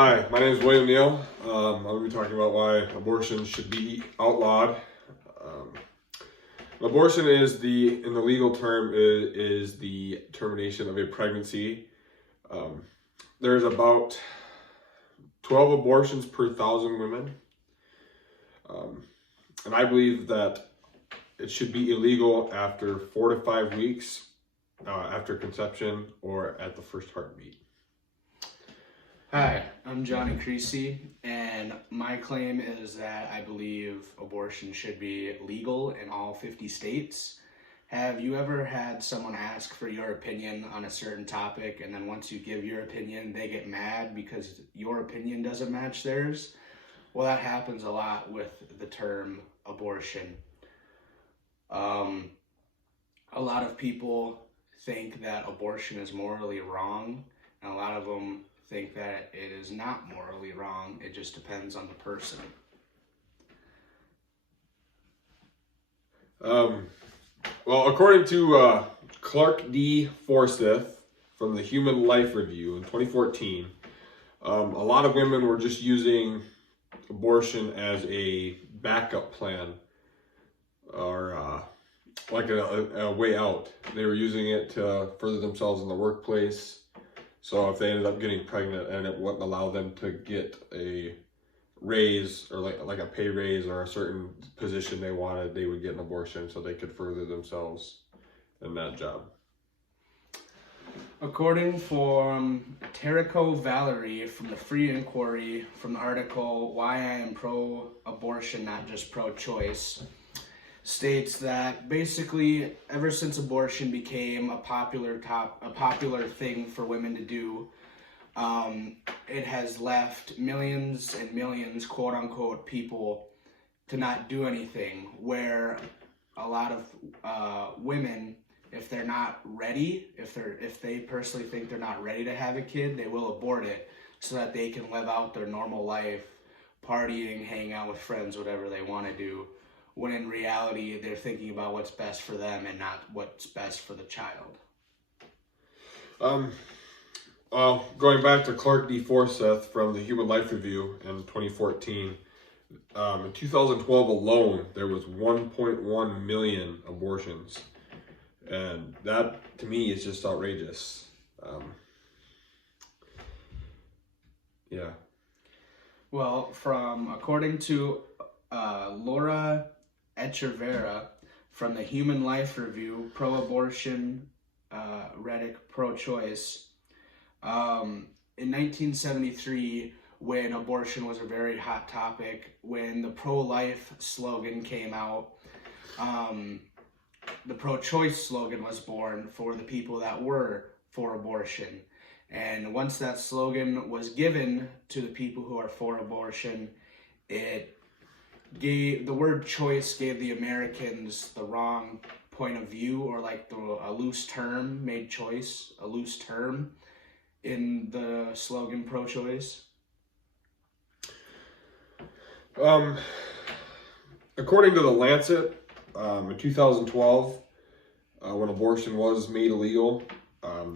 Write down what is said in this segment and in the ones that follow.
Hi, my name is William Neal. I'm going to be talking about why abortion should be outlawed. Um, Abortion is in the legal term, is the termination of a pregnancy. Um, there's about 12 abortions per 1,000 women. And I believe that it should be illegal after 4 to 5 weeks after conception or at the first heartbeat. Hi, I'm Johnny Creasy, and my claim is that I believe abortion should be legal in all 50 states. Have you ever had someone ask for your opinion on a certain topic, and then once you give your opinion, they get mad because your opinion doesn't match theirs? Well, that happens a lot with the term abortion. A lot of people think that abortion is morally wrong, and a lot of them think that it is not morally wrong. It just depends on the person. Well, according to Clark D. Forsyth from the Human Life Review in 2014, a lot of women were just using abortion as a backup plan or like a way out. They were using it to further themselves in the workplace. So if they ended up getting pregnant and it wouldn't allow them to get a raise or like a pay raise or a certain position they wanted, they would get an abortion so they could further themselves in that job. According from Terrico Valerie from the Free Inquiry, from the article Why I Am Pro-Abortion, Not Just Pro-Choice, states that basically ever since abortion became a popular thing for women to do, it has left millions and millions, quote unquote, people to not do anything, where a lot of women, if they're not ready, if they personally think they're not ready to have a kid, they will abort it so that they can live out their normal life, partying, hanging out with friends, whatever they want to do, when in reality they're thinking about what's best for them and not what's best for the child. Going back to Clark D. Forsyth from the Human Life Review in 2014, in 2012 alone, there was 1.1 million abortions. And that, to me, is just outrageous. Yeah. Well, according to Laura Echeverria from the Human Life Review, pro-abortion, Reddick pro-choice, in 1973, when abortion was a very hot topic, when the pro-life slogan came out, the pro-choice slogan was born for the people that were for abortion. And once that slogan was given to the people who are for abortion, the word choice gave the Americans the wrong point of view, or like a loose term, made choice a loose term in the slogan pro-choice. According to the Lancet, in 2012, when abortion was made illegal,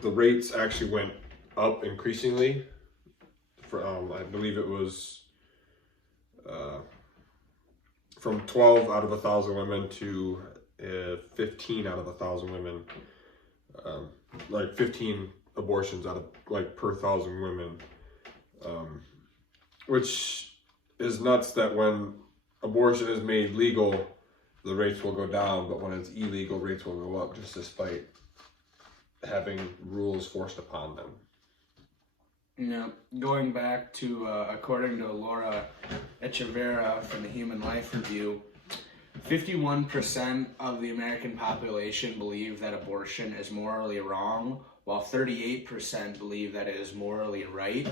the rates actually went up increasingly. I believe it was from 12 out of 1,000 women to 15 out of 1,000 women, like 15 abortions out of per 1,000 women, which is nuts that when abortion is made legal, the rates will go down, but when it's illegal, rates will go up just despite having rules forced upon them. Yeah, going back to, according to Laura Echeverria from the Human Life Review, 51% of the American population believe that abortion is morally wrong, while 38% believe that it is morally right.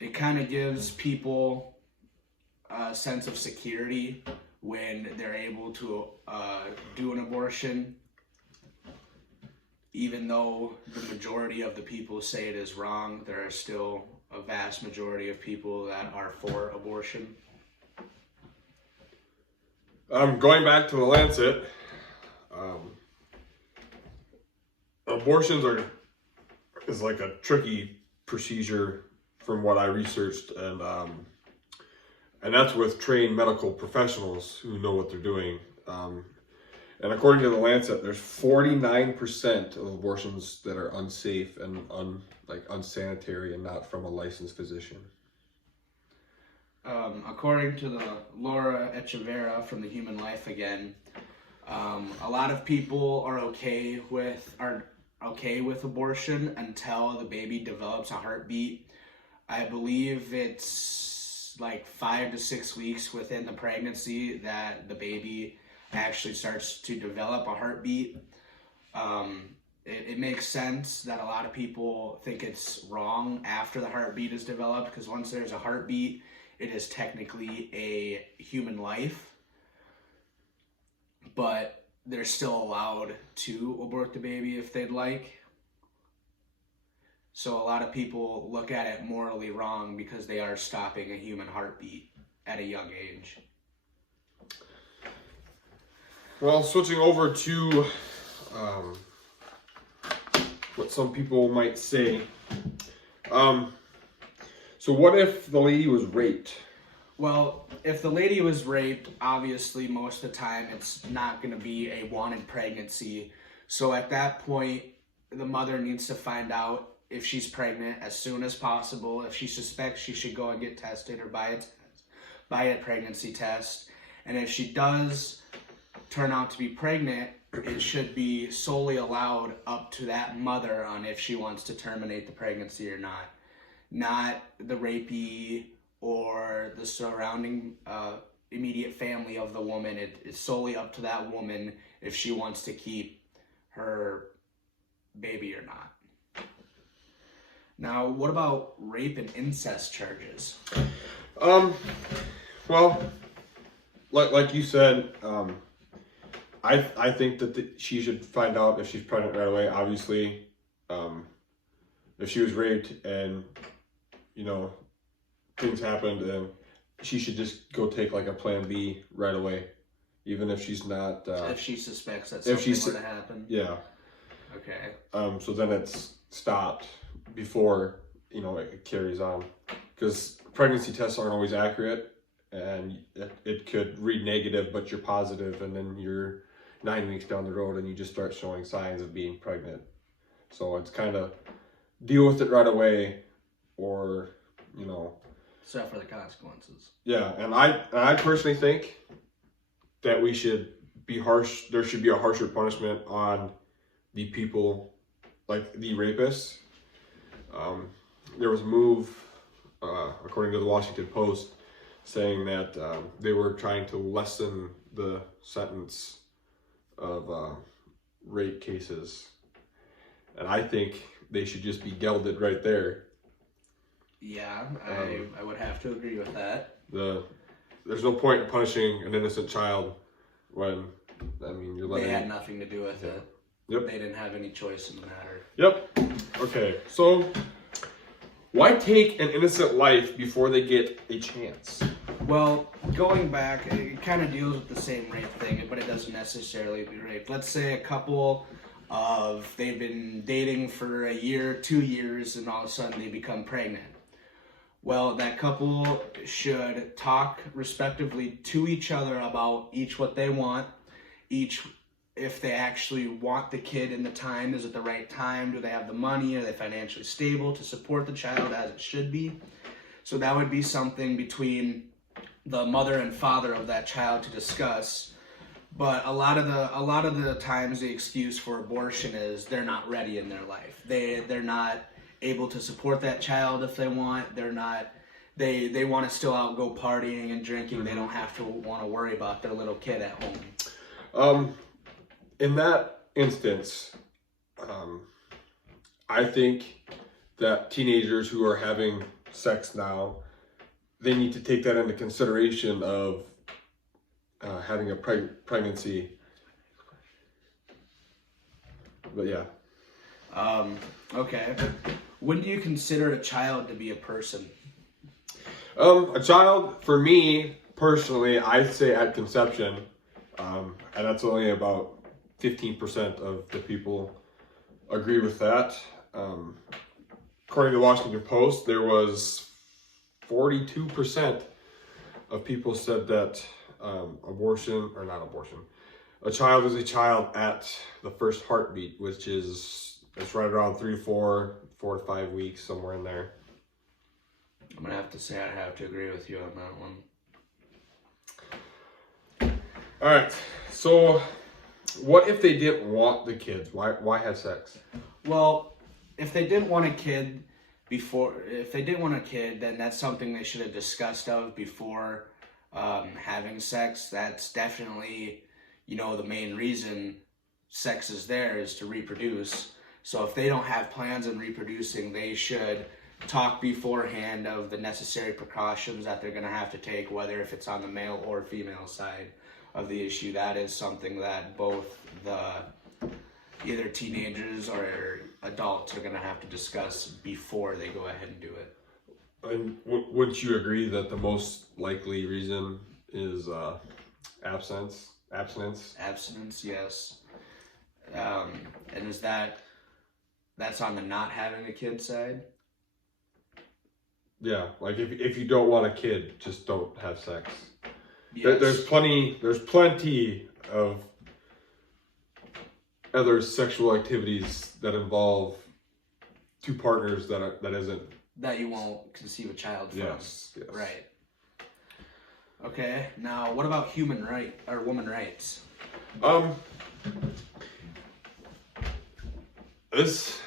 It kind of gives people a sense of security when they're able to do an abortion, even though the majority of the people say it is wrong. There are still a vast majority of people that are for abortion. Going back to the Lancet, abortions are is like a tricky procedure from what I researched, and that's with trained medical professionals who know what they're doing. And according to the Lancet, there's 49% of abortions that are unsafe and unsanitary and not from a licensed physician. According to the Laura Echeverria from the Human Life Again, a lot of people are okay with abortion until the baby develops a heartbeat. I believe it's like 5 to 6 weeks within the pregnancy that the baby actually starts to develop a heartbeat. It makes sense that a lot of people think it's wrong after the heartbeat is developed, because once there's a heartbeat, it is technically a human life, but they're still allowed to abort the baby if they'd like. So a lot of people look at it morally wrong because they are stopping a human heartbeat at a young age. Well, switching over to what some people might say. So what if the lady was raped? Well, if the lady was raped, obviously most of the time it's not going to be a wanted pregnancy. So at that point, the mother needs to find out if she's pregnant as soon as possible. If she suspects, she should go and get tested or buy a pregnancy test. And if she does turn out to be pregnant, it should be solely allowed up to that mother on if she wants to terminate the pregnancy or not the rapee or the surrounding immediate family of the woman. It's solely up to that woman if she wants to keep her baby or not. Now, what about rape and incest charges? Well, like you said, I think that she should find out if she's pregnant right away. Obviously, if she was raped and things happened, and she should just go take like a plan B right away, even if she's not. If she suspects that something were to happen. Yeah. Okay. So then it's stopped before it carries on, because pregnancy tests aren't always accurate, and it could read negative, but you're positive, and then you're 9 weeks down the road and you just start showing signs of being pregnant. So it's kind of deal with it right away, or suffer the consequences. Yeah, and I personally think that we should be harsh. There should be a harsher punishment on the people, like the rapists. There was a move, according to the Washington Post, saying that they were trying to lessen the sentence of rape cases, and I think they should just be gelded right there. Yeah, I would have to agree with that. There's no point in punishing an innocent child when, you're letting... They had nothing to do with it. Yep. They didn't have any choice in the matter. Yep. Okay, so why take an innocent life before they get a chance? Well, going back, it kind of deals with the same rape thing, but it doesn't necessarily be rape. Let's say a couple they've been dating for a year, 2 years, and all of a sudden they become pregnant. Well, that couple should talk respectively to each other about each what they want, if they actually want the kid in the time. Is it the right time? Do they have the money? Are they financially stable to support the child as it should be? So that would be something between the mother and father of that child to discuss. But a lot of the times the excuse for abortion is they're not ready in their life. They're not able to support that child if they want. They want to still out go partying and drinking. They don't have to want to worry about their little kid at home. In that instance, I think that teenagers who are having sex now, they need to take that into consideration of having a pregnancy. But yeah. Okay. When do you consider a child to be a person? A child, for me personally, I'd say at conception, and that's only about 15% of the people agree with that. according to the Washington Post, there was 42% of people said that a child is a child at the first heartbeat, which is it's right around 4 to 5 weeks, somewhere in there. I'm gonna have to say I have to agree with you on that one. All right, so what if they didn't want the kids? Why have sex? Well, if they didn't want a kid, then that's something they should have discussed of before having sex. That's definitely, the main reason sex is there is to reproduce. So if they don't have plans on reproducing, they should talk beforehand of the necessary precautions that they're going to have to take, whether if it's on the male or female side of the issue. That is something that both the either teenagers or adults are going to have to discuss before they go ahead and do it. And wouldn't you agree that the most likely reason is abstinence? Abstinence, yes. And is that's on the not having a kid side? Yeah, like if you don't want a kid, just don't have sex. Yes. There's plenty of other sexual activities that involve two partners that isn't that you won't conceive a child from. Yes. Right. Okay. Now, what about women rights? This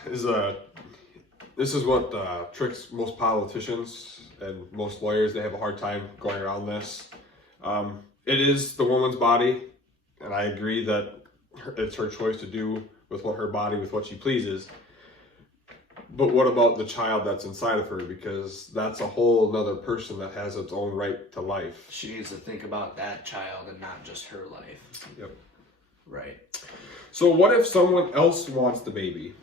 is what tricks most politicians and most lawyers. They have a hard time going around this. It is the woman's body, and I agree that it's her choice to do with her body with what she pleases. But what about the child that's inside of her? Because that's a whole nother person that has its own right to life. She needs to think about that child and not just her life. Yep. Right. So what if someone else wants the baby?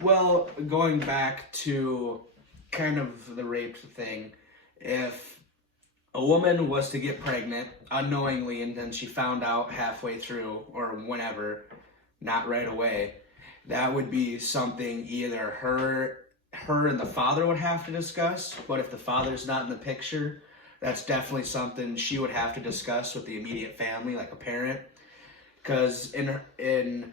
Well, going back to kind of the rape thing, if a woman was to get pregnant unknowingly and then she found out halfway through or whenever, not right away, that would be something either her and the father would have to discuss. But if the father's not in the picture, that's definitely something she would have to discuss with the immediate family, like a parent. Because in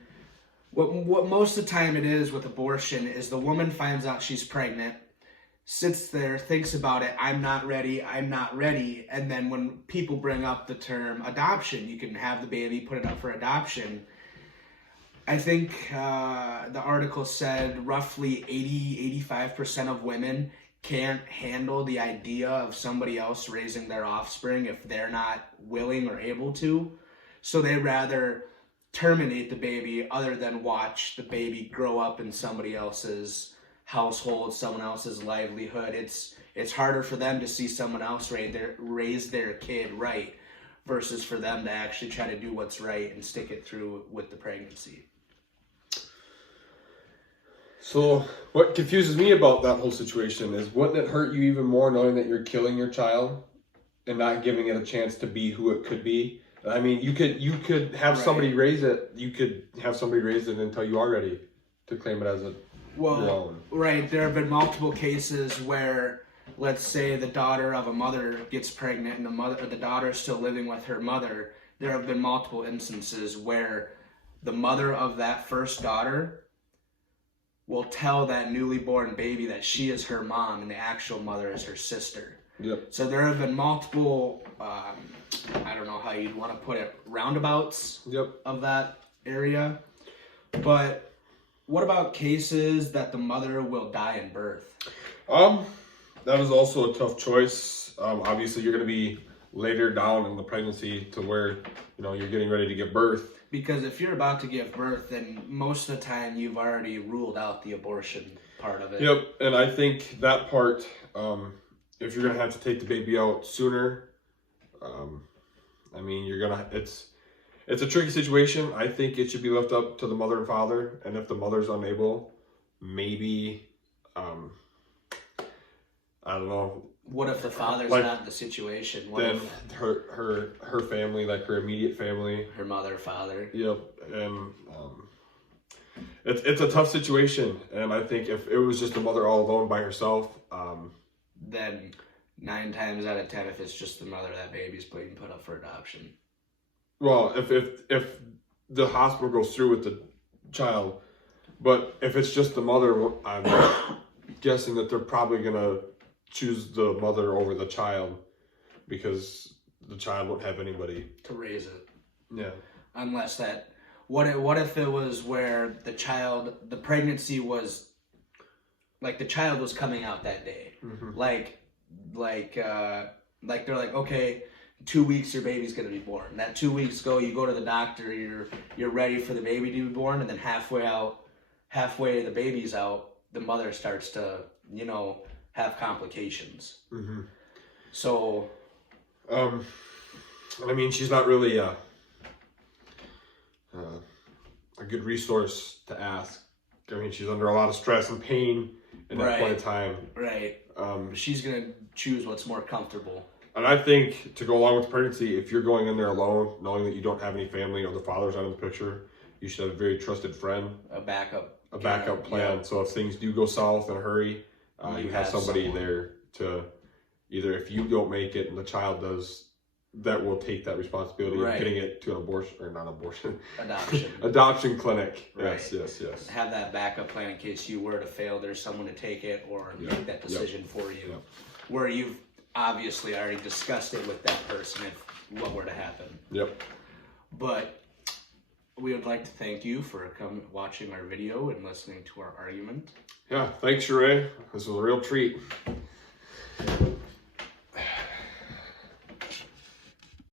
what most of the time it is with abortion is the woman finds out she's pregnant, sits there, thinks about it, I'm not ready, and then when people bring up the term adoption, you can have the baby, put it up for adoption. I think the article said roughly 85% of women can't handle the idea of somebody else raising their offspring if they're not willing or able to. So they rather terminate the baby other than watch the baby grow up in somebody else's household, someone else's livelihood. It's harder for them to see someone else raise their kid right versus for them to actually try to do what's right and stick it through with the pregnancy. So what confuses me about that whole situation is, wouldn't it hurt you even more knowing that you're killing your child and not giving it a chance to be who it could be? I mean, you could have somebody raise it. You could have somebody raise it until you are ready to claim it as your own. Right. There have been multiple cases where, let's say, the daughter of a mother gets pregnant and the daughter is still living with her mother. There have been multiple instances where the mother of that first daughter will tell that newly born baby that she is her mom and the actual mother is her sister. Yep. So there have been multiple, I don't know how you'd want to put it, roundabouts of that area. But what about cases that the mother will die in birth? That is also a tough choice. Obviously, you're going to be later down in the pregnancy to where, you're getting ready to give birth. Because if you're about to give birth, then most of the time you've already ruled out the abortion part of it. Yep, and I think that part, if you're going to have to take the baby out sooner, it's a tricky situation. I think it should be left up to the mother and father, and if the mother's unable, maybe, I don't know. What if the father's not in the situation? Then her family, like her immediate family. Her mother, father. Yep, and it's a tough situation, and I think if it was just a mother all alone by herself, then 9 times out of 10, if it's just the mother, that baby's being put up for adoption. well, if the hospital goes through with the child, but if it's just the mother, I'm guessing that they're probably gonna choose the mother over the child because the child won't have anybody To raise it. Yeah. Unless that, what if it was where the pregnancy was, like the child was coming out that day. Mm-hmm. Like they're like, okay, 2 weeks your baby's gonna be born. That 2 weeks ago, you go to the doctor, you're ready for the baby to be born, and then halfway the baby's out, the mother starts to, have complications. Mm-hmm. So, I mean, she's not really a good resource to ask. I mean, she's under a lot of stress and pain at that point in time. Right. She's gonna choose what's more comfortable. And I think to go along with pregnancy, if you're going in there alone, knowing that you don't have any family or the father's not in the picture, you should have a very trusted friend. A backup plan. Yeah. So if things do go south in a hurry, you have somebody someone there to either, if you don't make it and the child does, that will take that responsibility of getting it to adoption clinic. Right. Yes. Have that backup plan in case you were to fail. There's someone to take it or make that decision for you. Yep. Where you've obviously already discussed it with that person if what were to happen. Yep. But we would like to thank you for watching our video and listening to our argument. Yeah, thanks, Sheree. This was a real treat.